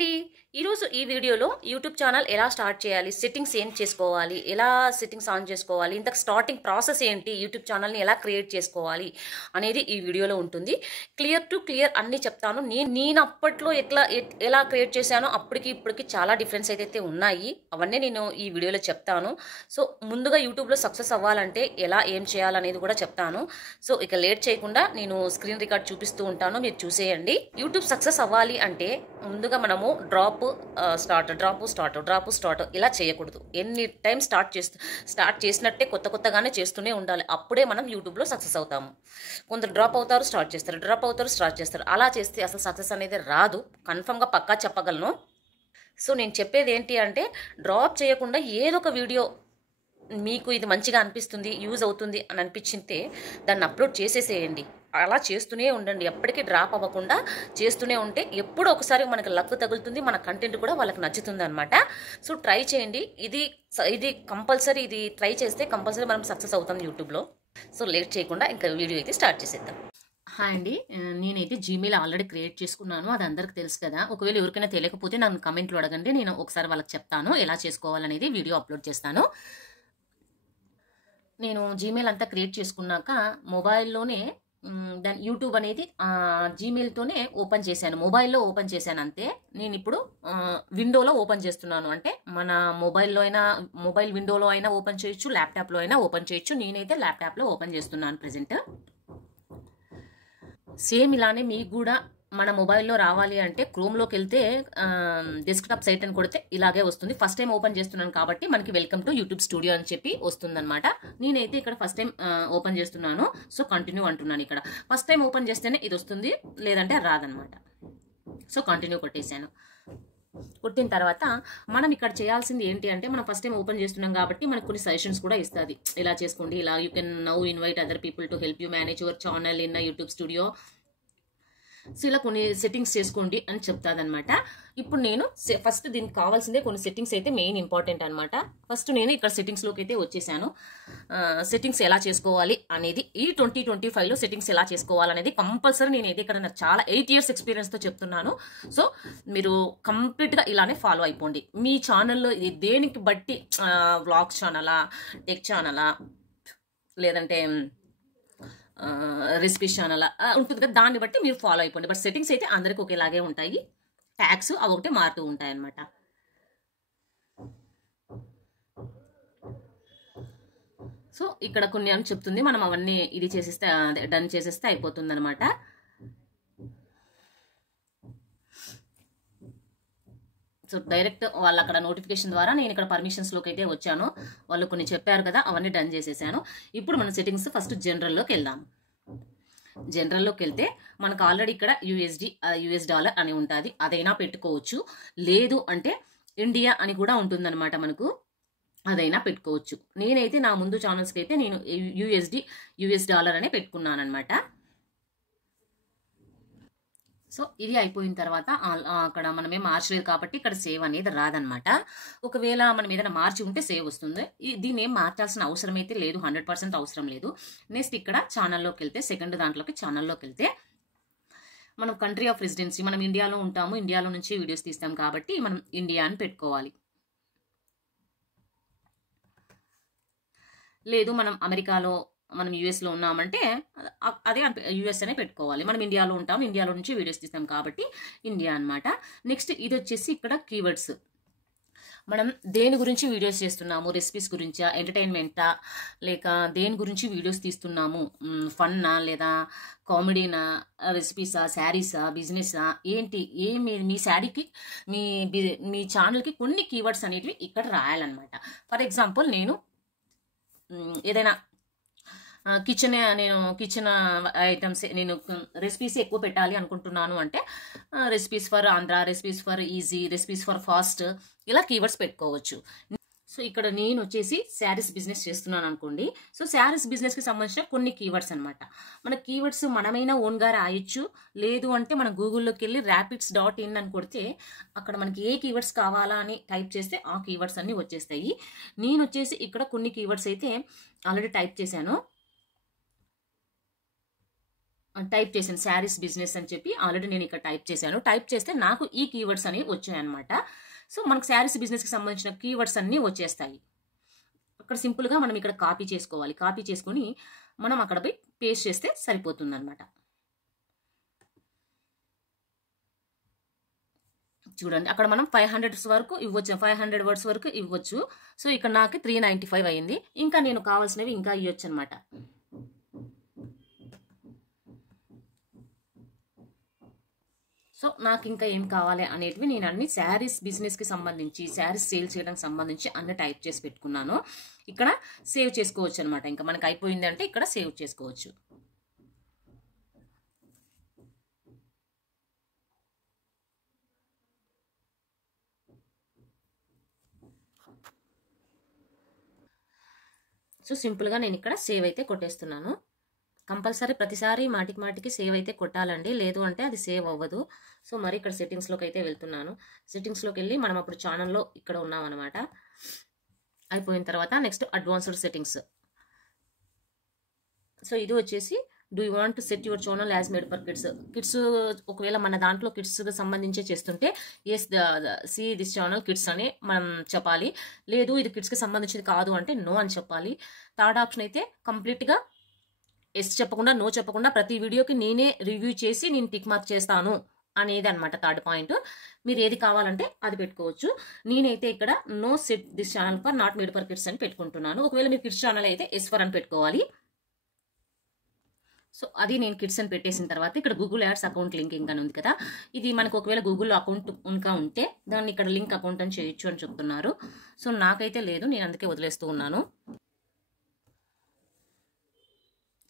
అండి ఈరోజు ఈ వీడియోలో యూట్యూబ్ ఛానల్ ఎలా స్టార్ట్ చేయాలి, సెట్టింగ్స్ ఏం చేసుకోవాలి, ఎలా సెట్టింగ్స్ ఆన్ చేసుకోవాలి, ఇంతకు స్టార్టింగ్ ప్రాసెస్ ఏంటి, యూట్యూబ్ ఛానల్ని ఎలా క్రియేట్ చేసుకోవాలి అనేది ఈ వీడియోలో ఉంటుంది. క్లియర్ టు క్లియర్ అన్నీ చెప్తాను. నేను అప్పట్లో ఎలా క్రియేట్ చేశానో అప్పటికి ఇప్పటికి చాలా డిఫరెన్స్ అయితే ఉన్నాయి. అవన్నీ నేను ఈ వీడియోలో చెప్తాను. సో ముందుగా యూట్యూబ్లో సక్సెస్ అవ్వాలంటే ఎలా ఏం చేయాలనేది కూడా చెప్తాను. సో ఇక లేట్ చేయకుండా నేను స్క్రీన్ రికార్డ్ చూపిస్తూ ఉంటాను, మీరు చూసేయండి. యూట్యూబ్ సక్సెస్ అవ్వాలి అంటే ముందుగా మనము డ్రాప్ స్టార్ట్ ఇలా చేయకూడదు. ఎన్ని టైం స్టార్ట్ చేసినట్టే కొత్తగానే చేస్తూనే ఉండాలి. అప్పుడే మనం యూట్యూబ్లో సక్సెస్ అవుతాము. కొందరు డ్రాప్ అవుతారు, స్టార్ట్ చేస్తారు. అలా చేస్తే అసలు సక్సెస్ అనేది రాదు. కన్ఫర్మ్గా పక్కా చెప్పగలను. సో నేను చెప్పేది ఏంటి అంటే, డ్రాప్ చేయకుండా ఏదో ఒక వీడియో మీకు ఇది మంచిగా అనిపిస్తుంది, యూజ్ అవుతుంది అని అనిపించితే దాన్ని అప్లోడ్ చేసేసేయండి. అలా చేస్తూనే ఉండండి. ఎప్పటికీ డ్రాప్ అవ్వకుండా చేస్తూనే ఉంటే ఎప్పుడో ఒకసారి మనకు లక్ తగులుతుంది, మన కంటెంట్ కూడా వాళ్ళకి నచ్చుతుంది అనమాట. సో ట్రై చేయండి. ఇది కంపల్సరీ. ఇది ట్రై చేస్తే కంపల్సరీ మనం సక్సెస్ అవుతాం యూట్యూబ్లో. సో లేట్ చేయకుండా ఇంకా వీడియో అయితే స్టార్ట్ చేసేద్దాం. హాయ్ అండి, నేనైతే జీమెయిల్ ఆల్రెడీ క్రియేట్ చేసుకున్నాను. అది అందరికి తెలుసు కదా. ఒకవేళ ఎవరికైనా తెలియకపోతే నన్ను కమెంట్లో అడగండి, నేను ఒకసారి వాళ్ళకి చెప్తాను ఎలా చేసుకోవాలనేది. వీడియో అప్లోడ్ చేస్తాను. నేను జీమెయిల్ అంతా క్రియేట్ చేసుకున్నాక మొబైల్లోనే దాని యూట్యూబ్ అనేది జీమెయిల్తోనే ఓపెన్ చేశాను. మొబైల్లో ఓపెన్ చేశాను అంతే. నేను ఇప్పుడు విండోలో ఓపెన్ చేస్తున్నాను. అంటే మన మొబైల్ విండోలో అయినా ఓపెన్ చేయొచ్చు, ల్యాప్టాప్లో అయినా ఓపెన్ చేయొచ్చు. నేనైతే ల్యాప్టాప్లో ఓపెన్ చేస్తున్నాను ప్రజెంట్. సేమ్ ఇలానే మీకు కూడా మన మొబైల్లో రావాలి అంటే క్రోమ్లోకి వెళ్తే డెస్క్టాప్ సైట్ అని కొడితే ఇలాగే వస్తుంది. ఫస్ట్ టైం ఓపెన్ చేస్తున్నాను కాబట్టి మనకి వెల్కమ్ టు యూట్యూబ్ స్టూడియో అని చెప్పి వస్తుందన్నమాట. నేనైతే ఇక్కడ ఫస్ట్ టైం ఓపెన్ చేస్తున్నాను. సో కంటిన్యూ అంటున్నాను. ఇక్కడ ఫస్ట్ టైం ఓపెన్ చేస్తేనే ఇది వస్తుంది, లేదంటే రాదనమాట. సో కంటిన్యూ కొట్టేశాను. కొట్టిన తర్వాత మనం ఇక్కడ చేయాల్సింది ఏంటి అంటే, మనం ఫస్ట్ టైం ఓపెన్ చేస్తున్నాం కాబట్టి మనకు కొన్ని సజెషన్స్ కూడా ఇస్తుంది. ఇలా చేసుకోండి, ఇలా you can now invite other people to help you manage your channel in YouTube studio. So ఇలా కొన్ని సెట్టింగ్స్ చేసుకోండి అని చెప్తాదనమాట. ఇప్పుడు నేను ఫస్ట్ దీనికి కావాల్సిందే కొన్ని సెట్టింగ్స్ అయితే మెయిన్ ఇంపార్టెంట్ అనమాట. ఫస్ట్ నేను ఇక్కడ సెట్టింగ్స్లోకి అయితే వచ్చేసాను. సెట్టింగ్స్ ఎలా చేసుకోవాలి అనేది ఈ 2025లో సెట్టింగ్స్ ఎలా చేసుకోవాలనేది కంపల్సరీ నేనైతే ఇక్కడ నాకు చాలా 8 years ఎక్స్పీరియన్స్తో చెప్తున్నాను. సో మీరు కంప్లీట్గా ఇలానే ఫాలో అయిపోండి. మీ ఛానల్లో ఇది దేనికి బట్టి, వ్లాగ్స్ ఛానలా, టెక్ ఛానలా, లేదంటే రెసిపీ ఛానల్ ఉంటుంది కదా, దాన్ని బట్టి మీరు ఫాలో అయిపోండి. బట్ సెట్టింగ్స్ అయితే అందరికీ ఒకేలాగే ఉంటాయి. ట్యాగ్స్ అవి ఒకటే మారుతూ ఉంటాయి అన్నమాట. సో ఇక్కడ కొన్ని అని చెప్తుంది, మనం అవన్నీ ఇది చేసేస్తే డన్ చేసేస్తే అయిపోతుంది అనమాట. సో డైరెక్ట్ వాళ్ళు అక్కడ నోటిఫికేషన్ ద్వారా నేను ఇక్కడ పర్మిషన్స్లోకి అయితే వచ్చాను. వాళ్ళు కొన్ని చెప్పారు కదా, అవన్నీ డన్ చేసేసాను. ఇప్పుడు మన సెట్టింగ్స్ ఫస్ట్ జనరల్లోకి వెళ్దాం. జనరల్లోకి వెళ్తే మనకు ఆల్రెడీ ఇక్కడ యూఎస్ డాలర్ అని ఉంటుంది, అదైనా పెట్టుకోవచ్చు. లేదు అంటే ఇండియా అని కూడా ఉంటుందన్నమాట మనకు, అదైనా పెట్టుకోవచ్చు. నేనైతే నా ముందు ఛానల్స్కి అయితే నేను యూఎస్ డాలర్ అనే పెట్టుకున్నాను అనమాట. సో ఇది అయిపోయిన తర్వాత అక్కడ మనమే మార్చలేదు కాబట్టి ఇక్కడ సేవ్ అనేది రాదనమాట. ఒకవేళ మనం ఏదైనా మార్చి ఉంటే సేవ్ వస్తుంది. దీన్ని ఏం మార్చాల్సిన అవసరం అయితే లేదు, 100% అవసరం లేదు. నెక్స్ట్ ఇక్కడ ఛానల్లోకి వెళ్తే, సెకండ్ దాంట్లోకి ఛానల్లోకి వెళ్తే మనం కంట్రీ ఆఫ్ రెసిడెన్సీ, మనం ఇండియాలో ఉంటాము, ఇండియాలో నుంచి వీడియోస్ తీస్తాం కాబట్టి మనం ఇండియా అని పెట్టుకోవాలి. లేదు మనం అమెరికాలో, మనం యూఎస్లో ఉన్నామంటే అదే యూఎస్ అనే పెట్టుకోవాలి. మనం ఇండియాలో ఉంటాం, ఇండియాలో నుంచి వీడియోస్ తీస్తాం కాబట్టి ఇండియా అనమాట. నెక్స్ట్ ఇది వచ్చేసి ఇక్కడ కీవర్డ్స్. మనం దేని గురించి వీడియోస్ చేస్తున్నాము, రెసిపీస్ గురించా, ఎంటర్టైన్మెంటా, లేక దేని గురించి వీడియోస్ తీస్తున్నాము, ఫన్నా లేదా కామెడీనా, రెసిపీసా, శారీసా, బిజినెసా, ఏంటి మీ శారీకి, మీ ఛానల్కి కొన్ని కీవర్డ్స్ అనేటివి ఇక్కడ రాయాలన్నమాట. ఫర్ ఎగ్జాంపుల్ నేను ఏదైనా కిచెన్ ఐటమ్స్, నేను రెసిపీస్ ఎక్కువ పెట్టాలి అనుకుంటున్నాను అంటే recipes for Andhra, recipes for easy, recipes for fast, ఇలా కీవర్డ్స్ పెట్టుకోవచ్చు. సో ఇక్కడ నేను వచ్చేసి శారీస్ బిజినెస్ చేస్తున్నాను అనుకోండి. సో శారీస్ బిజినెస్కి సంబంధించిన కొన్ని కీవర్డ్స్ అనమాట. మన కీవర్డ్స్ మనమైనా ఓన్గా రాయొచ్చు. లేదు అంటే మన గూగుల్లోకి వెళ్ళి rapids.in అని కొడితే అక్కడ మనకి ఏ కీవర్డ్స్ కావాలా అని టైప్ చేస్తే ఆ కీవర్డ్స్ అన్నీ వచ్చేస్తాయి. నేను వచ్చేసి ఇక్కడ కొన్ని కీవర్డ్స్ అయితే ఆల్రెడీ టైప్ చేశాను. టైప్ చేశాను శారీస్ బిజినెస్ అని చెప్పి ఆల్రెడీ నేను ఇక్కడ టైప్ చేశాను. టైప్ చేస్తే నాకు ఈ కీవర్డ్స్ అనేవి వచ్చాయన్నమాట. సో మనకు శారీస్ బిజినెస్కి సంబంధించిన కీవర్డ్స్ అన్నీ వచ్చేస్తాయి. అక్కడ సింపుల్గా మనం ఇక్కడ కాపీ చేసుకోవాలి. కాపీ చేసుకొని మనం అక్కడ పోయి పేస్ట్ చేస్తే సరిపోతుంది అనమాట. చూడండి అక్కడ మనం 500 వరకు ఇవ్వచ్చు, 500 వర్డ్స్ వరకు ఇవ్వచ్చు. సో ఇక్కడ నాకు 395 అయింది. ఇంకా నేను కావాల్సినవి ఇంకా ఇవ్వచ్చు అనమాట. సో నాకు ఇంకా ఏం కావాలి అనేటివి నేను అన్ని శారీస్ బిజినెస్కి సంబంధించి, శారీస్ సేల్ చేయడానికి సంబంధించి అన్ని టైప్ చేసి పెట్టుకున్నాను. ఇక్కడ సేవ్ చేసుకోవచ్చు అనమాట. ఇంకా మనకు అయిపోయింది అంటే ఇక్కడ సేవ్ చేసుకోవచ్చు. సో సింపుల్గా నేను ఇక్కడ సేవ్ అయితే కొట్టేస్తున్నాను. కంపల్సరీ ప్రతిసారి మాటికి సేవ్ అయితే కొట్టాలండి, లేదు అంటే అది సేవ్ అవ్వదు. సో మరి ఇక్కడ సెట్టింగ్స్లోకి అయితే వెళ్తున్నాను. సెట్టింగ్స్లోకి వెళ్ళి మనం అప్పుడు ఛానల్లో ఇక్కడ ఉన్నాం అనమాట. అయిపోయిన తర్వాత నెక్స్ట్ అడ్వాన్స్డ్ సెట్టింగ్స్. సో ఇది వచ్చేసి do you want to set your channel as made for kids. Kids ఒకవేళ మన దాంట్లో కిడ్స్కి సంబంధించి చేస్తుంటే S see this channel kids అని మనం చెప్పాలి. లేదు ఇది కిడ్స్కి సంబంధించింది కాదు అంటే నో అని చెప్పాలి. థర్డ్ ఆప్షన్ అయితే కంప్లీట్గా ఎస్ చెప్పకుండా నో చెప్పకుండా ప్రతి వీడియోకి నేనే రివ్యూ చేసి నేను టిక్ మార్క్ చేస్తాను అనేది అనమాట థర్డ్ పాయింట్. మీరు ఏది కావాలంటే అది పెట్టుకోవచ్చు. నేనైతే ఇక్కడ no set this channel for not made for kids అని పెట్టుకుంటున్నాను. ఒకవేళ మీరు కిడ్స్ ఛానల్ అయితే ఎస్ ఫర్ అని పెట్టుకోవాలి. సో అది నేను కిడ్స్ అని పెట్టేసిన తర్వాత ఇక్కడ గూగుల్ యాడ్స్ అకౌంట్ లింకింగ్ అని ఉంది కదా, ఇది మనకు ఒకవేళ గూగుల్లో అకౌంట్ ఇంకా ఉంటే దాన్ని ఇక్కడ లింక్ అకౌంట్ అని చేయొచ్చు అని చెప్తున్నారు. సో నాకైతే లేదు, నేను అందుకే వదిలేస్తూ ఉన్నాను.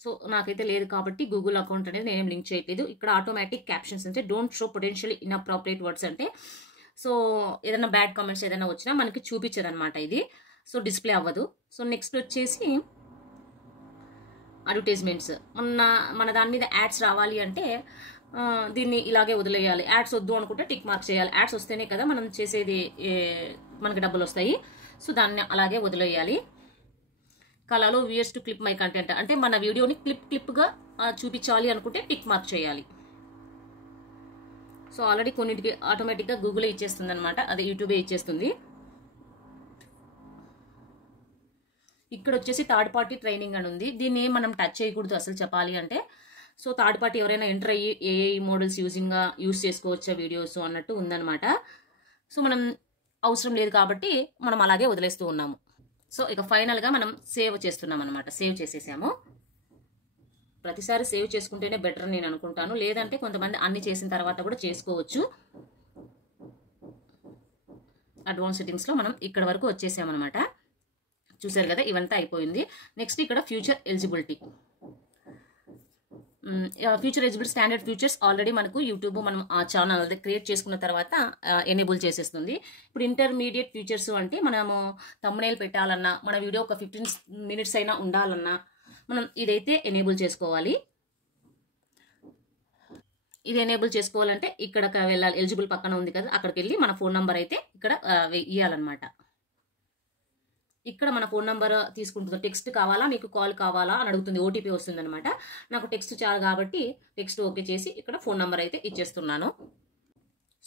సో నాకైతే లేదు కాబట్టి గూగుల్ అకౌంట్ అనేది నేనేం లింక్ చేయట్లేదు. ఇక్కడ ఆటోమేటిక్ క్యాప్షన్స్ అంటే don't show potential inappropriate words అంటే సో ఏదైనా బ్యాడ్ కామెంట్స్ ఏదైనా వచ్చినా మనకి చూపించదు అనమాట ఇది. సో డిస్ప్లే అవ్వదు. సో నెక్స్ట్ వచ్చేసి అడ్వర్టైజ్మెంట్స్. మన దాని మీద యాడ్స్ రావాలి అంటే దీన్ని ఇలాగే వదిలేయాలి. యాడ్స్ వద్దు అనుకుంటే టిక్ మార్క్ చేయాలి. యాడ్స్ వస్తేనే కదా మనం చేసేది మనకి డబ్బులు వస్తాయి. సో దాన్ని అలాగే వదిలేయాలి. కళలో viewers to clip my content అంటే మన వీడియోని క్లిప్గా చూపించాలి అనుకుంటే టిక్ మార్క్ చేయాలి. సో ఆల్రెడీ కొన్నింటికి ఆటోమేటిక్గా గూగులే ఇచ్చేస్తుంది అనమాట, అదే యూట్యూబే ఇచ్చేస్తుంది. ఇక్కడ వచ్చేసి థర్డ్ పార్టీ ట్రైనింగ్ అని ఉంది. దీన్ని మనం టచ్ చేయకూడదు అసలు చెప్పాలి అంటే. సో థర్డ్ పార్టీ ఎవరైనా ఎంటర్ అయ్యి ఏఐ మోడల్స్ యూజ్ చేసుకోవచ్చా వీడియోస్ అన్నట్టు ఉందన్నమాట. సో మనం అవసరం లేదు కాబట్టి మనం అలాగే వదిలేస్తూ ఉన్నాము. సో ఇక ఫైనల్గా మనం సేవ్ చేస్తున్నాం అనమాట. సేవ్ చేసేసాము. ప్రతిసారి సేవ్ చేసుకుంటేనే బెటర్ నేను అనుకుంటాను, లేదంటే కొంతమంది అన్ని చేసిన తర్వాత కూడా చేసుకోవచ్చు. అడ్వాన్స్ సెట్టింగ్స్లో మనం ఇక్కడ వరకు వచ్చేసామన్నమాట. చూసారు కదా, ఇవంతా అయిపోయింది. నెక్స్ట్ ఇక్కడ future eligibility. Future eligibility standard futures already మనకు యూట్యూబ్ మనం ఆ ఛానల్ క్రియేట్ చేసుకున్న తర్వాత ఎనేబుల్ చేసేస్తుంది. ఇప్పుడు ఇంటర్మీడియట్ ఫ్యూచర్స్ అంటే మనము థంబ్నెయిల్ పెట్టాలన్నా, మన వీడియో ఒక 15 minutes అయినా ఉండాలన్నా మనం ఇదైతే ఎనేబుల్ చేసుకోవాలి. ఇది ఎనేబుల్ చేసుకోవాలంటే ఇక్కడ వెళ్ళాలి. ఎలిజిబుల్ పక్కన ఉంది కదా, అక్కడికి వెళ్ళి మన ఫోన్ నెంబర్ అయితే ఇక్కడ ఇవ్వాలన్నమాట. ఇక్కడ మన ఫోన్ నెంబర్ తీసుకుంటుంది. టెక్స్ట్ కావాలా మీకు కాల్ కావాలా అని అడుగుతుంది. ఓటీపీ వస్తుంది అనమాట. నాకు టెక్స్ట్ చాలు కాబట్టి టెక్స్ట్ ఓకే చేసి ఇక్కడ ఫోన్ నెంబర్ అయితే ఇచ్చేస్తున్నాను.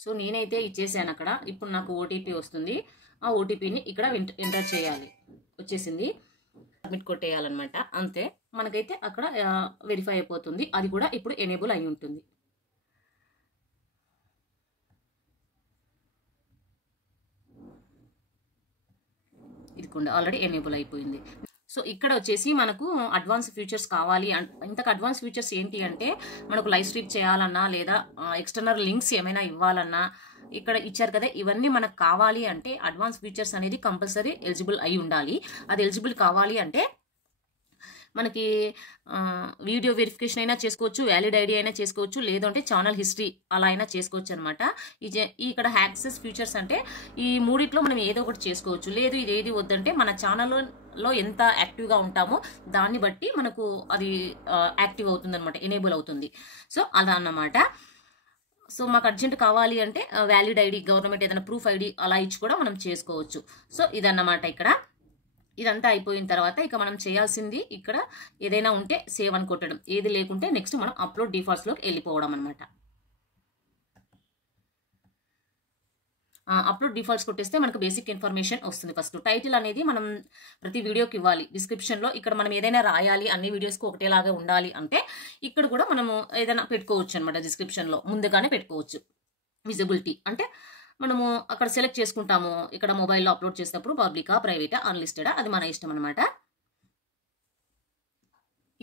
సో నేనైతే ఇచ్చేసాను అక్కడ. ఇప్పుడు నాకు ఓటీపీ వస్తుంది. ఆ ఓటీపీని ఇక్కడ ఎంటర్ చేయాలి. వచ్చేసింది, సబ్మిట్ కొట్టేయాలన్నమాట. అంతే, మనకైతే అక్కడ వెరిఫై అయిపోతుంది. అది కూడా ఇప్పుడు ఎనేబుల్ అయి ఉంటుంది. ఇదిగోండి ఆల్రెడీ ఎనేబుల్ అయిపోయింది. సో ఇక్కడ వచ్చేసి మనకు అడ్వాన్స్ ఫీచర్స్ కావాలి. ఇంతకు అడ్వాన్స్ ఫీచర్స్ ఏంటి అంటే మనకు లైవ్ స్ట్రీమ్ చేయాలన్నా లేదా ఎక్స్టర్నల్ లింక్స్ ఏమైనా ఇవ్వాలన్నా ఇక్కడ ఇచ్చారు కదా, ఇవన్నీ మనకు కావాలి అంటే అడ్వాన్స్ ఫీచర్స్ అనేది కంపల్సరీ ఎలిజిబుల్ అయి ఉండాలి. అది ఎలిజిబుల్ కావాలి అంటే మనకి వీడియో వెరిఫికేషన్ అయినా చేసుకోవచ్చు, వ్యాలిడ్ ఐడి అయినా చేసుకోవచ్చు, లేదంటే ఛానల్ హిస్టరీ అలా అయినా చేసుకోవచ్చు అనమాట. ఇక్కడ యాక్సెస్ ఫీచర్స్ అంటే ఈ మూడిట్లో మనం ఏదో ఒకటి చేసుకోవచ్చు. లేదు ఇది ఏది వద్దంటే మన ఛానల్లో ఎంత యాక్టివ్గా ఉంటామో దాన్ని బట్టి మనకు అది యాక్టివ్ అవుతుంది అనమాట, ఎనేబుల్ అవుతుంది. సో అలా అన్నమాట. సో మాకు అర్జెంట్ కావాలి అంటే వ్యాలిడ్ ఐడి, గవర్నమెంట్ ఏదైనా ప్రూఫ్ ఐడి అలా ఇచ్చి కూడా మనం చేసుకోవచ్చు. సో ఇదన్నమాట ఇక్కడ. ఇదంతా అయిపోయిన తర్వాత ఇక మనం చేయాల్సింది ఇక్కడ ఏదైనా ఉంటే సేవ్ అని కొట్టడం, ఏది లేకుంటే నెక్స్ట్ మనం అప్లోడ్ డిఫాల్ట్స్లోకి వెళ్ళిపోవడం అనమాట. అప్లోడ్ డిఫాల్ట్స్ కొట్టేస్తే మనకు బేసిక్ ఇన్ఫర్మేషన్ వస్తుంది. ఫస్ట్ టైటిల్ అనేది మనం ప్రతి వీడియోకి ఇవ్వాలి. డిస్క్రిప్షన్లో ఇక్కడ మనం ఏదైనా రాయాలి, అన్ని వీడియోస్కి ఒకటేలాగా ఉండాలి అంటే ఇక్కడ కూడా మనము ఏదైనా పెట్టుకోవచ్చు అనమాట. డిస్క్రిప్షన్లో ముందుగానే పెట్టుకోవచ్చు. విజిబిలిటీ అంటే మనము అక్కడ సెలెక్ట్ చేసుకుంటాము. ఇక్కడ మొబైల్లో అప్లోడ్ చేసినప్పుడు పబ్లికా, ప్రైవేటా, అన్లిస్టెడా, అది మన ఇష్టం అనమాట.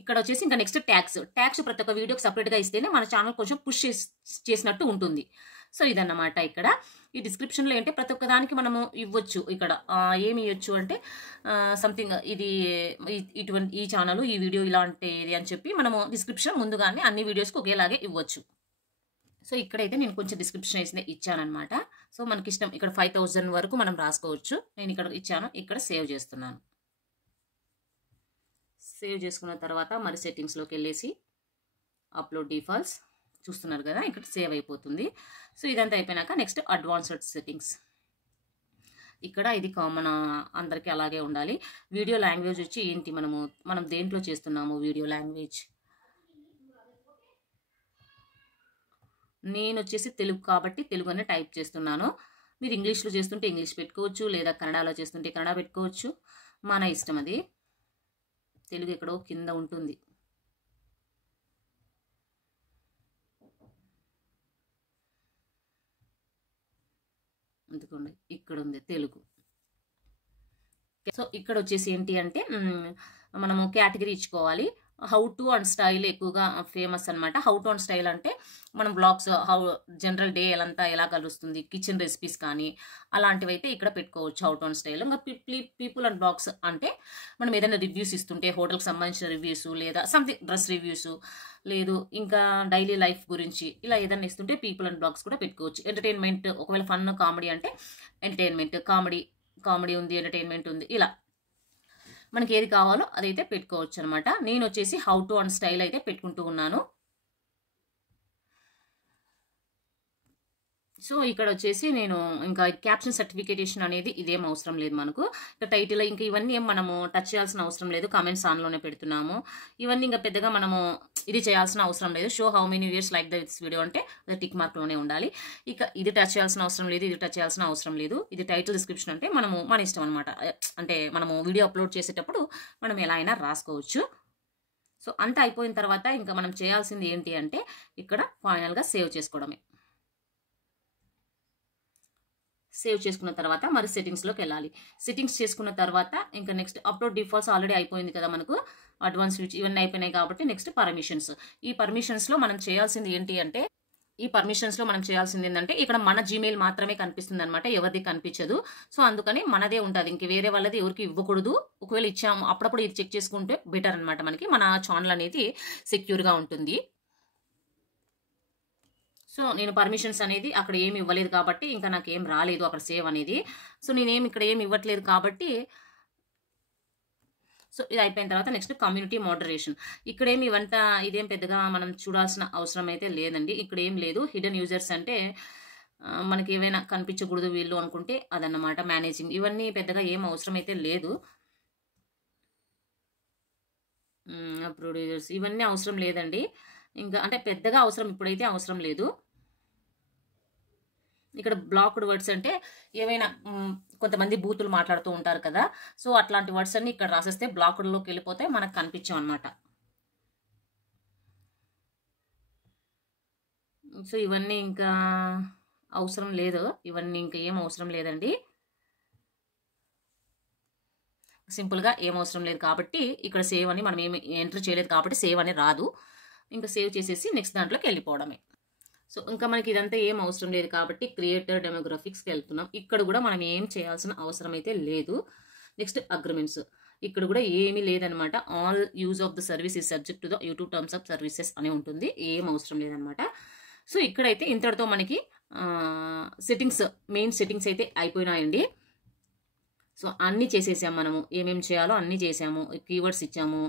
ఇక్కడ వచ్చేసి ఇంకా నెక్స్ట్ ట్యాక్స్ ప్రతి ఒక్క వీడియోకి సపరేట్గా ఇస్తేనే మన ఛానల్ కొంచెం పుష్ చేసినట్టు ఉంటుంది. సో ఇదన్నమాట. ఇక్కడ ఈ డిస్క్రిప్షన్లో ఏంటంటే ప్రతి ఒక్క దానికి మనము ఇవ్వచ్చు. ఇక్కడ ఏమి ఇవ్వచ్చు అంటే సంథింగ్ ఇది ఇటువంటి ఈ ఛానల్ ఈ వీడియో ఇలాంటిది అని చెప్పి మనము డిస్క్రిప్షన్ ముందుగానే అన్ని వీడియోస్కి ఒకేలాగే ఇవ్వచ్చు. సో ఇక్కడైతే నేను కొంచెం డిస్క్రిప్షన్ ఇచ్చానమాట. సో మనకి ఇష్టం ఇక్కడ 5000 వరకు మనం రాసుకోవచ్చు. నేను ఇక్కడ ఇచ్చాను, ఇక్కడ సేవ్ చేస్తున్నాను. సేవ్ చేసుకున్న తర్వాత మరి సెట్టింగ్స్లోకి వెళ్ళేసి అప్లోడ్ డిఫాల్ట్స్ చూస్తున్నారు కదా, ఇక్కడ సేవ్ అయిపోతుంది. సో ఇదంతా అయిపోయినాక నెక్స్ట్ అడ్వాన్స్డ్ సెట్టింగ్స్. ఇక్కడ ఇది కామన్, అందరికీ అలాగే ఉండాలి. వీడియో లాంగ్వేజ్ వచ్చి ఏంటి, మనం దేంట్లో చేస్తున్నాము వీడియో లాంగ్వేజ్. నేను వచ్చేసి తెలుగు కాబట్టి తెలుగు అని టైప్ చేస్తున్నాను. మీరు ఇంగ్లీష్లో చేస్తుంటే ఇంగ్లీష్ పెట్టుకోవచ్చు, లేదా కన్నడలో చేస్తుంటే కన్నడ పెట్టుకోవచ్చు, మన ఇష్టం అది. తెలుగు ఎక్కడో కింద ఉంటుంది. అందుకోండి ఇక్కడ ఉంది తెలుగు. సో ఇక్కడ వచ్చేసి ఏంటి అంటే మనము కేటగిరీ ఇచ్చుకోవాలి. హౌ టు అండ్ స్టైల్ ఎక్కువగా ఫేమస్ అనమాట. హౌ టు అండ్ స్టైల్ అంటే మనం బ్లాగ్స్ జనరల్ డే ఎలాంతా ఎలా కలుస్తుంది, కిచెన్ రెసిపీస్ కానీ అలాంటివి అయితే ఇక్కడ పెట్టుకోవచ్చు హౌ టు అండ్ స్టైల్. ఇంకా పీపుల్ అండ్ బ్లాగ్స్ అంటే మనం ఏదైనా రివ్యూస్ ఇస్తుంటే హోటల్కి సంబంధించిన రివ్యూస్, లేదా సంథింగ్ డ్రెస్ రివ్యూస్, లేదు ఇంకా డైలీ లైఫ్ గురించి ఇలా ఏదైనా ఇస్తుంటే పీపుల్ అండ్ బ్లాగ్స్ కూడా పెట్టుకోవచ్చు. ఎంటర్టైన్మెంట్ ఒకవేళ ఫన్ కామెడీ అంటే ఎంటర్టైన్మెంట్, కామెడీ ఉంది, ఎంటర్టైన్మెంట్ ఉంది, ఇలా మనకి ఏది కావాలో అదైతే పెట్టుకోవచ్చు అనమాట. నేను వచ్చేసి హౌ టు అండ్ స్టైల్ అయితే పెట్టుకుంటూ ఉన్నాను. సో ఇక్కడ వచ్చేసి నేను ఇంకా క్యాప్షన్ సర్టిఫికేషన్ అనేది ఇదేం అవసరం లేదు మనకు. ఇంకా టైటిల్ ఇంకా ఇవన్నీ ఏం మనము టచ్ చేయాల్సిన అవసరం లేదు. కామెంట్స్ ఆన్లోనే పెడుతున్నాము. ఇవన్నీ ఇంకా పెద్దగా మనము ఇది చేయాల్సిన అవసరం లేదు. Show how many viewers like this video అంటే అది టిక్ మార్క్లోనే ఉండాలి. ఇక ఇది టచ్ చేయాల్సిన అవసరం లేదు, ఇది టచ్ చేయాల్సిన అవసరం లేదు. ఇది టైటిల్ డిస్క్రిప్షన్ అంటే మన ఇష్టం అనమాట. అంటే మనము వీడియో అప్లోడ్ చేసేటప్పుడు మనం ఎలా అయినా రాసుకోవచ్చు. సో అంతా అయిపోయిన తర్వాత ఇంకా మనం చేయాల్సింది ఏంటి అంటే ఇక్కడ ఫైనల్గా సేవ్ చేసుకోవడమే. సేవ్ చేసుకున్న తర్వాత మరి సెట్టింగ్స్లోకి వెళ్ళాలి. సెట్టింగ్స్ చేసుకున్న తర్వాత ఇంకా నెక్స్ట్ అప్లోడ్ డిఫాల్ట్స్ ఆల్రెడీ అయిపోయింది కదా మనకు, అడ్వాన్స్ ఇవన్నీ అయిపోయినాయి కాబట్టి నెక్స్ట్ పర్మిషన్స్. ఈ పర్మిషన్స్లో మనం చేయాల్సింది ఏంటి అంటే ఇక్కడ మన జీమెయిల్ మాత్రమే కనిపిస్తుంది అనమాట, ఎవరిది కనిపించదు. సో అందుకని మనదే ఉంటుంది, ఇంక వేరే వాళ్ళది ఎవరికి ఇవ్వకూడదు. ఒకవేళ ఇచ్చాము అప్పుడప్పుడు ఇది చెక్ చేసుకుంటే బెటర్ అనమాట. మనకి మన ఛానల్ అనేది సెక్యూర్గా ఉంటుంది. సో నేను పర్మిషన్స్ అనేది అక్కడ ఏమి ఇవ్వలేదు కాబట్టి ఇంకా నాకు ఏం రాలేదు అక్కడ సేవ్ అనేది. సో నేనేమి ఇక్కడ ఏమి ఇవ్వట్లేదు కాబట్టి సో ఇది అయిపోయిన తర్వాత నెక్స్ట్ కమ్యూనిటీ మోడరేషన్. ఇక్కడేమి ఇదేం పెద్దగా మనం చూడాల్సిన అవసరం అయితే లేదండి. ఇక్కడ ఏం లేదు. హిడెన్ యూజర్స్ అంటే మనకి ఏమైనా కనిపించకూడదు వీళ్ళు అనుకుంటే అదన్నమాట. మేనేజింగ్ ఇవన్నీ పెద్దగా ఏం అవసరం అయితే లేదు. ప్రొడ్యూసర్స్ ఇవన్నీ అవసరం లేదండి. ఇంకా అంటే పెద్దగా అవసరం ఇప్పుడైతే అవసరం లేదు. ఇక్కడ బ్లాక్డ్ వర్డ్స్ అంటే ఏవైనా కొంతమంది బూతులు మాట్లాడుతూ ఉంటారు కదా, సో అట్లాంటి వర్డ్స్ అన్ని ఇక్కడ రాసేస్తే బ్లాక్డ్లోకి వెళ్ళిపోతే మనకు కనిపించాం అనమాట. సో ఇవన్నీ ఇంకా అవసరం లేదు, ఇవన్నీ ఇంకా ఏం అవసరం లేదండి. సింపుల్గా ఏం అవసరం లేదు కాబట్టి ఇక్కడ సేవ్ అని మనం ఏమి ఎంటర్ చేయలేదు కాబట్టి సేవ్ అని రాదు. ఇంకా సేవ్ చేసేసి నెక్స్ట్ దాంట్లోకి వెళ్ళిపోవడమే. సో ఇంకా మనకి ఇదంతా ఏం అవసరం లేదు కాబట్టి క్రియేటర్ డెమోగ్రఫిక్స్కి వెళ్తున్నాం. ఇక్కడ కూడా మనం ఏం చేయాల్సిన అవసరం అయితే లేదు. నెక్స్ట్ అగ్రిమెంట్స్, ఇక్కడ కూడా ఏమీ లేదనమాట. All use of the service is subject to the YouTube terms of services అని ఉంటుంది, ఏం అవసరం లేదనమాట. సో ఇక్కడైతే ఇంతటితో మనకి మెయిన్ సెట్టింగ్స్ అయితే అయిపోయినాయండి. సో అన్నీ చేసేసాము, మనము ఏమేమి చేయాలో అన్నీ చేసాము. కీవర్డ్స్ ఇచ్చాము,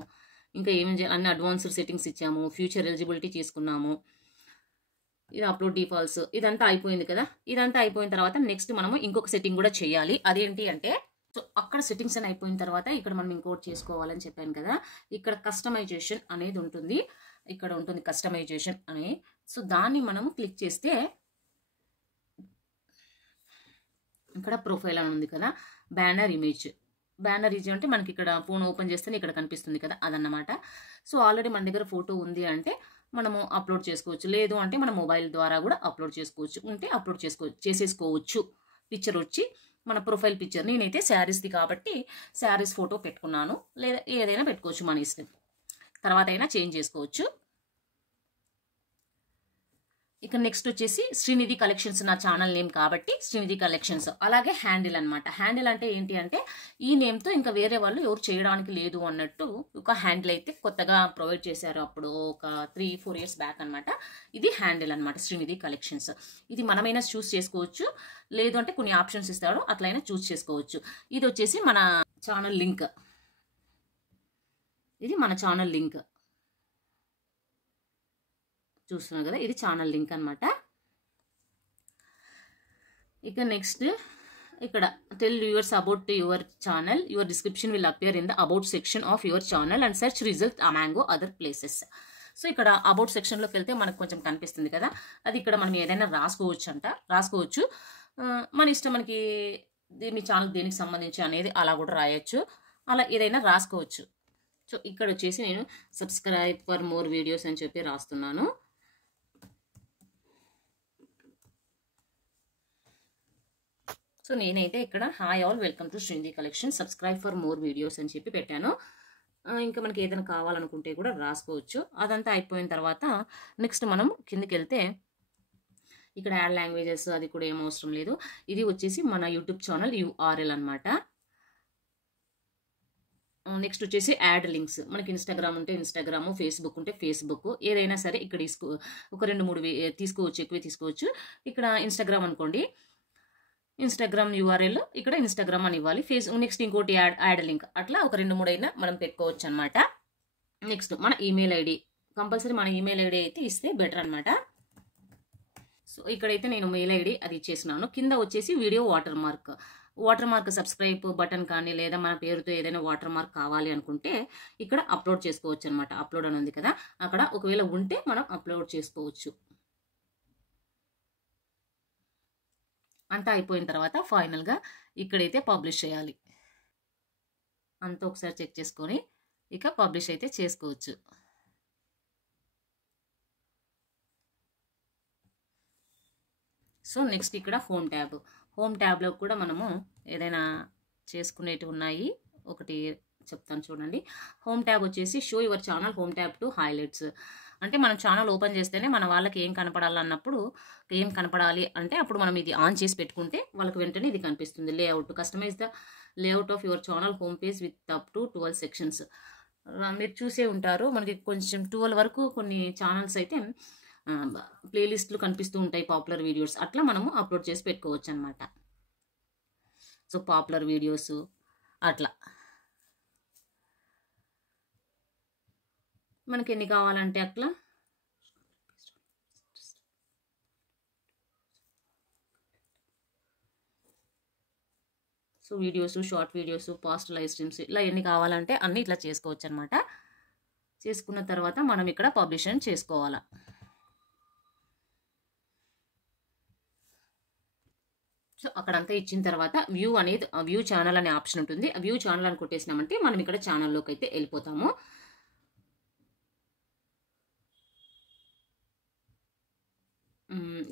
ఇంకా ఏమేమి చేయాలి అన్ని అడ్వాన్స్డ్ సెట్టింగ్స్ ఇచ్చాము, ఫ్యూచర్ ఎలిజిబిలిటీ చేసుకున్నాము, ఇది అప్లోడ్ డిఫాల్ట్స్, ఇదంతా అయిపోయింది కదా. ఇదంతా అయిపోయిన తర్వాత నెక్స్ట్ మనము ఇంకొక సెట్టింగ్ కూడా చేయాలి. అదేంటి అంటే సో అక్కడ సెట్టింగ్స్ అని అయిపోయిన తర్వాత ఇక్కడ మనం ఇంకోటి చేసుకోవాలని చెప్పాను కదా, ఇక్కడ కస్టమైజేషన్ అనేది ఉంటుంది. ఇక్కడ ఉంటుంది కస్టమైజేషన్ అని. సో దాన్ని మనం క్లిక్ చేస్తే ఇక్కడ ప్రొఫైల్ అని ఉంది కదా, బ్యానర్ ఇమేజ్. బ్యానర్ ఇమేజ్ అంటే మనకి ఇక్కడ ఫోన్ ఓపెన్ చేస్తేనే ఇక్కడ కనిపిస్తుంది కదా, అదన్నమాట. సో ఆల్రెడీ మన దగ్గర ఫోటో ఉంది అంటే మనము అప్లోడ్ చేసుకోవచ్చు, లేదు అంటే మన మొబైల్ ద్వారా కూడా అప్లోడ్ చేసుకోవచ్చు, ఉంటే అప్లోడ్ చేసేసుకోవచ్చు. పిక్చర్ వచ్చి మన ప్రొఫైల్ పిక్చర్, నేనైతే శారీస్ది కాబట్టి శారీస్ ఫోటో పెట్టుకున్నాను, లేదా ఏదైనా పెట్టుకోవచ్చు, మన ఇష్టం. తర్వాత అయినా చేంజ్ చేసుకోవచ్చు. ఇక నెక్స్ట్ వచ్చేసి శ్రీనిధి కలెక్షన్స్, నా ఛానల్ నేమ్ కాబట్టి శ్రీనిధి కలెక్షన్స్. అలాగే హ్యాండిల్ అనమాట. హ్యాండిల్ అంటే ఏంటి అంటే ఈ నేమ్తో ఇంకా వేరే వాళ్ళు ఎవరు చేయడానికి లేదు అన్నట్టు ఒక హ్యాండిల్ అయితే కొత్తగా ప్రొవైడ్ చేశారు అప్పుడు ఒక 3-4 ఇయర్స్ బ్యాక్ అనమాట. ఇది హ్యాండిల్ అనమాట, శ్రీనిధి కలెక్షన్స్. ఇది మనమైనా చూస్ చేసుకోవచ్చు, లేదు అంటే కొన్ని ఆప్షన్స్ ఇస్తాడు, అట్లయినా చూస్ చేసుకోవచ్చు. ఇది వచ్చేసి మన ఛానల్ లింక్. ఇది మన ఛానల్ లింక్ చూస్తున్నారు కదా, ఇది ఛానల్ లింక్ అనమాట. ఇక నెక్స్ట్ ఇక్కడ tell viewers about your channel, your description will appear in the about section of your channel and search result among other places. So ఇక్కడ అబౌట్ సెక్షన్లోకి వెళ్తే మనకు కొంచెం కనిపిస్తుంది కదా, అది ఇక్కడ మనం ఏదైనా రాసుకోవచ్చు. మన ఇష్టం, మనకి మీ ఛానల్ దేనికి సంబంధించి అనేది అలా కూడా రాయొచ్చు, అలా ఏదైనా రాసుకోవచ్చు. సో ఇక్కడ వచ్చేసి నేను సబ్స్క్రైబ్ ఫర్ మోర్ వీడియోస్ అని చెప్పి రాస్తున్నాను. సో నేనైతే ఇక్కడ hi all, welcome to Srinidhi collection, subscribe for more videos అని చెప్పి పెట్టాను. ఇంకా మనకి ఏదైనా కావాలనుకుంటే కూడా రాసుకోవచ్చు. అదంతా అయిపోయిన తర్వాత నెక్స్ట్ మనం కిందకి వెళ్తే ఇక్కడ యాడ్ లాంగ్వేజెస్ అది కూడా ఏం అవసరం లేదు. ఇది వచ్చేసి మన యూట్యూబ్ ఛానల్ URL అనమాట. నెక్స్ట్ వచ్చేసి యాడ్ లింక్స్. మనకి ఇన్స్టాగ్రామ్ ఉంటే ఇన్స్టాగ్రామ్, ఫేస్బుక్ ఉంటే ఫేస్బుక్, ఏదైనా సరే ఇక్కడ ఒక 2-3 తీసుకోవచ్చు, ఎక్కువే తీసుకోవచ్చు. ఇక్కడ ఇన్స్టాగ్రామ్ అనుకోండి, ఇన్స్టాగ్రామ్ URL ఇక్కడ ఇన్స్టాగ్రామ్ అని ఇవ్వాలి. నెక్స్ట్ ఇంకోటి యాడ్ లింక్, అట్లా ఒక 2-3 అయినా మనం పెట్టుకోవచ్చు అనమాట. నెక్స్ట్ మన ఈమెయిల్ ఐడి, కంపల్సరీ మన ఈమెయిల్ ఐడి అయితే ఇస్తే బెటర్ అనమాట. సో ఇక్కడైతే నేను మెయిల్ ఐడి అది ఇచ్చేసినాను. కింద వచ్చేసి video water mark subscribe button కానీ, లేదా మన పేరుతో ఏదైనా వాటర్ మార్క్ కావాలి అనుకుంటే ఇక్కడ అప్లోడ్ చేసుకోవచ్చు అనమాట. అప్లోడ్ అని ఉంది కదా, అక్కడ ఒకవేళ ఉంటే మనం అప్లోడ్ చేసుకోవచ్చు. అంతా అయిపోయిన తర్వాత ఫైనల్గా ఇక్కడైతే పబ్లిష్ చేయాలి. అంతా ఒకసారి చెక్ చేసుకొని ఇక పబ్లిష్ అయితే చేసుకోవచ్చు. సో నెక్స్ట్ ఇక్కడ హోమ్ ట్యాబ్లో కూడా మనము ఏదైనా చేసుకునేవి ఉన్నాయి. ఒకటి చెప్తాను చూడండి. హోమ్ ట్యాబ్ వచ్చేసి show your channel home tab to highlights. అంటే మనం ఛానల్ ఓపెన్ చేస్తేనే మన వాళ్ళకి ఏం కనపడాలన్నప్పుడు, ఏం కనపడాలి అంటే అప్పుడు మనం ఇది ఆన్ చేసి పెట్టుకుంటే వాళ్ళకి వెంటనే ఇది కనిపిస్తుంది. Layout, customize the layout of your channel home page with up to 12 sections. మీరు చూసే ఉంటారు, మనకి కొంచెం 12 వరకు కొన్ని ఛానల్స్ అయితే ప్లేలిస్టులు కనిపిస్తూ ఉంటాయి, పాపులర్ వీడియోస్. అట్లా మనము అప్లోడ్ చేసి పెట్టుకోవచ్చు అనమాట. సో పాపులర్ వీడియోస్ అట్లా మనకి ఎన్ని కావాలంటే అట్లా. So videos, short videos, past live streams, ఇలా ఎన్ని కావాలంటే అన్ని ఇట్లా చేసుకోవచ్చు అనమాట. చేసుకున్న తర్వాత మనం ఇక్కడ పబ్లిష్ చేసుకోవాలా. సో అక్కడంతా ఇచ్చిన తర్వాత వ్యూ ఛానల్ అనే ఆప్షన్ ఉంటుంది. వ్యూ ఛానల్ అని కొట్టేసినామంటే మనం ఇక్కడ ఛానల్లోకి అయితే వెళ్ళిపోతాము.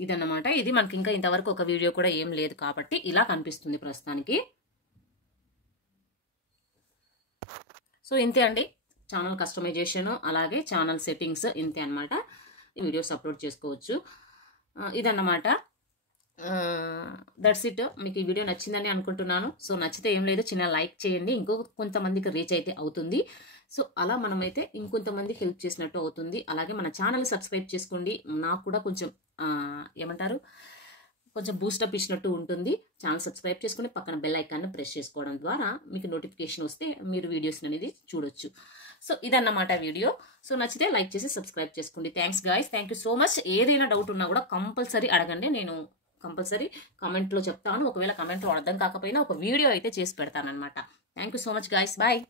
ఇదన్నమాట. ఇది మనకి ఇంకా ఇంతవరకు ఒక వీడియో కూడా ఏం లేదు కాబట్టి ఇలా కనిపిస్తుంది ప్రస్తుతానికి. సో ఇంతే అండి ఛానల్ కస్టమైజేషన్, అలాగే ఛానల్ సెట్టింగ్స్ ఇంతే అనమాట. ఈ వీడియోస్ అప్లోడ్ చేసుకోవచ్చు. ఇదన్నమాట. That's it. మీకు ఈ వీడియో నచ్చిందని అనుకుంటున్నాను. సో నచ్చితే ఏం లేదు, చిన్న లైక్ చేయండి, ఇంకో కొంతమందికి రీచ్ అయితే అవుతుంది. సో అలా మనమైతే ఇంకొంతమందికి హెల్ప్ చేసినట్టు అవుతుంది. అలాగే మన ఛానల్ సబ్స్క్రైబ్ చేసుకోండి, నాకు కూడా కొంచెం ఏమంటారు, కొంచెం బూస్టప్ ఇచ్చినట్టు ఉంటుంది. ఛానల్ సబ్స్క్రైబ్ చేసుకుని పక్కన బెల్ ఐకాన్ని ప్రెస్ చేసుకోవడం ద్వారా మీకు నోటిఫికేషన్ వస్తే మీరు వీడియోస్ అనేది చూడొచ్చు. సో ఇదన్నమాట వీడియో. సో నచ్చితే లైక్ చేసి సబ్స్క్రైబ్ చేసుకోండి. Thanks guys, thank you so much. ఏదైనా డౌట్ ఉన్నా కూడా కంపల్సరీ అడగండి, నేను కంపల్సరీ కామెంట్లో చెప్తాను. ఒకవేళ కామెంట్లో అర్థం కాకపోయినా ఒక వీడియో అయితే చేసి పెడతానన్నమాట. Thank you so much guys. Bye.